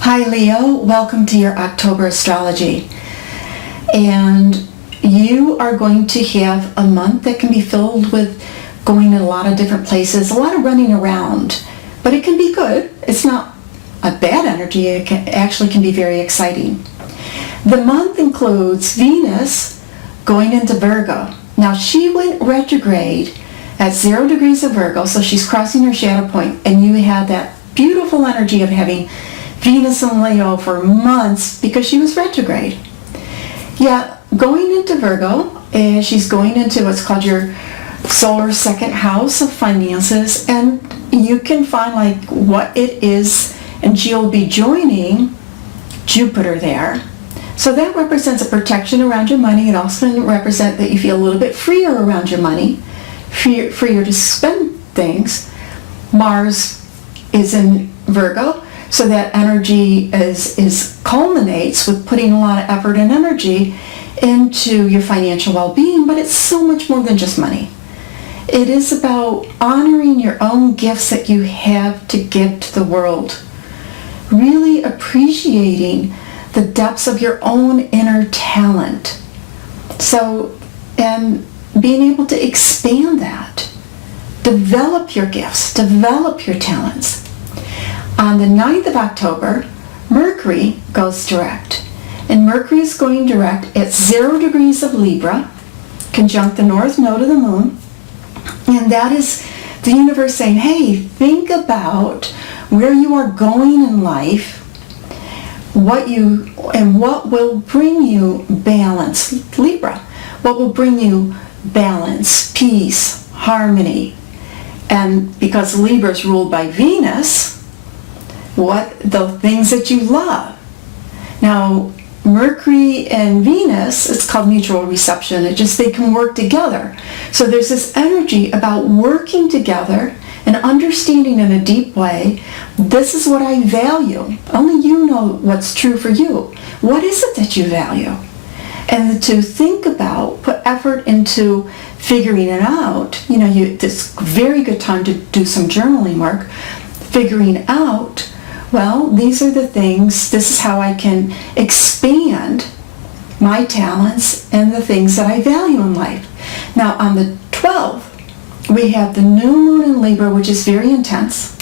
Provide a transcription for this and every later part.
Hi Leo, welcome to your October astrology. And you are going to have a month that can be filled with going in a lot of different places, a lot of running around, but it can be good. It's not a bad energy, it actually can be very exciting. The month includes Venus going into Virgo. Now she went retrograde at 0 degrees of Virgo, so she's crossing her shadow point, and you had that beautiful energy of having Venus in Leo for months because she was retrograde. Yeah, going into Virgo, she's going into what's called your solar second house of finances, and you can find like what it is, and she'll be joining Jupiter there. So that represents a protection around your money. It also can represent that you feel a little bit freer around your money, freer to spend things. Mars is in Virgo, so that energy culminates with putting a lot of effort and energy into your financial well-being, but it's so much more than just money. It is about honoring your own gifts that you have to give to the world, really appreciating the depths of your own inner talent. So, and being able to expand that, develop your gifts, develop your talents. On the 9th of October, Mercury goes direct. And Mercury is going direct at 0 degrees of Libra, conjunct the north node of the moon. And that is the universe saying, hey, think about where you are going in life, what will bring you balance, Libra. What will bring you balance, peace, harmony. And because Libra is ruled by Venus, what the things that you love. Now, Mercury and Venus, it's called mutual reception. They can work together. So there's this energy about working together and understanding in a deep way, this is what I value. Only you know what's true for you. What is it that you value? And to think about, put effort into figuring it out. This very good time to do some journaling work, figuring out, well, these are the things, this is how I can expand my talents and the things that I value in life. Now, on the 12th, we have the new moon in Libra, which is very intense.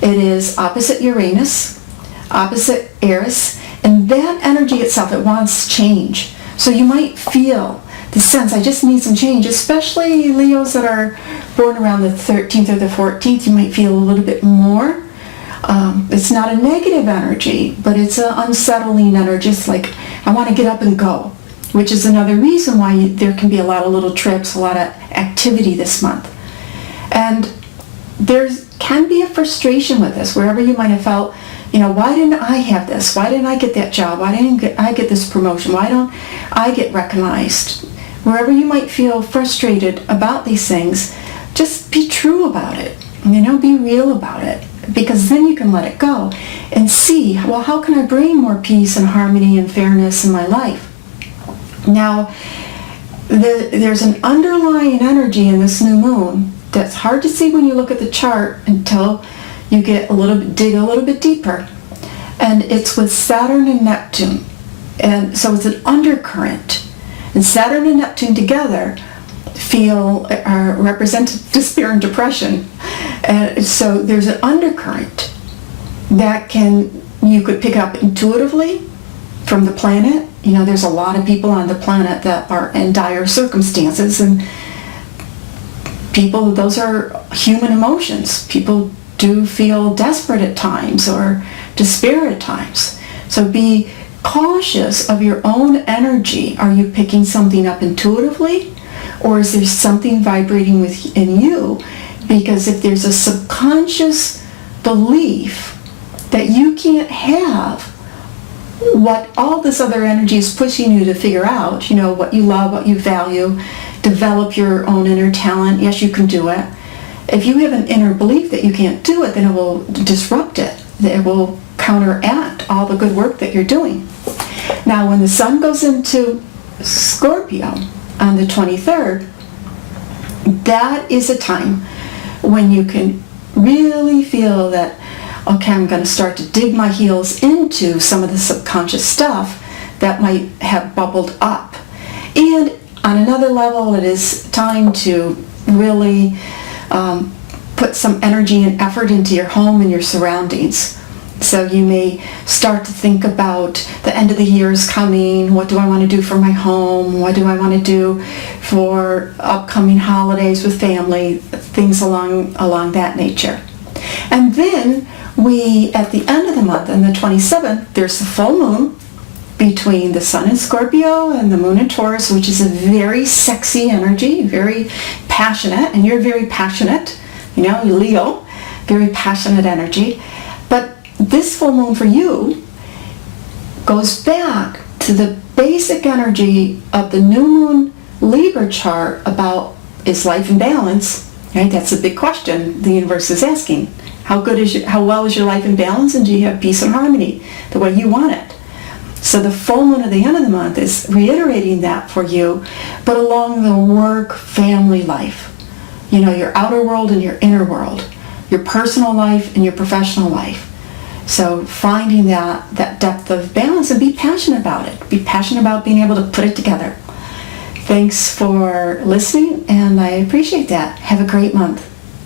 It is opposite Uranus, opposite Eris, and that energy itself, it wants change. So you might feel the sense, I just need some change, especially Leos that are born around the 13th or the 14th, you might feel a little bit more. It's not a negative energy, but it's an unsettling energy. It's like, I want to get up and go, which is another reason why there can be a lot of little trips, a lot of activity this month. And there can be a frustration with this, wherever you might have felt, why didn't I have this? Why didn't I get that job? Why didn't I get this promotion? Why don't I get recognized? Wherever you might feel frustrated about these things, just be true about it. Be real about it. Because then you can let it go and see, well, how can I bring more peace and harmony and fairness in my life? Now, there's an underlying energy in this new moon that's hard to see when you look at the chart until you dig a little bit deeper. And it's with Saturn and Neptune. And so it's an undercurrent. And Saturn and Neptune together represent despair and depression. So there's an undercurrent that you could pick up intuitively from the planet. There's a lot of people on the planet that are in dire circumstances, and those are human emotions. People do feel desperate at times or despair at times. So be cautious of your own energy. Are you picking something up intuitively? Or is there something vibrating within you? Because if there's a subconscious belief that you can't have what all this other energy is pushing you to figure out, what you love, what you value, develop your own inner talent, yes, you can do it. If you have an inner belief that you can't do it, then it will disrupt it. It will counteract all the good work that you're doing. Now, when the sun goes into Scorpio on the 23rd, that is a time when you can really feel that okay, I'm going to start to dig my heels into some of the subconscious stuff that might have bubbled up. And on another level, it is time to really put some energy and effort into your home and your surroundings. So you may start to think about the end of the year is coming. What do I want to do for my home? What do I want to do for upcoming holidays with family? Things along that nature. And then at the end of the month, on the 27th, there's the full moon between the sun in Scorpio and the moon in Taurus, which is a very sexy energy, very passionate, and you're very passionate, Leo, very passionate energy. But this full moon for you goes back to the basic energy of the new moon Libra chart about, is life in balance? Right? That's a big question the universe is asking. How well is your life in balance, and do you have peace and harmony the way you want it? So the full moon at the end of the month is reiterating that for you, but along the work family life. Your outer world and your inner world, your personal life and your professional life. So finding that depth of balance, and be passionate about it. Be passionate about being able to put it together. Thanks for listening, and I appreciate that. Have a great month.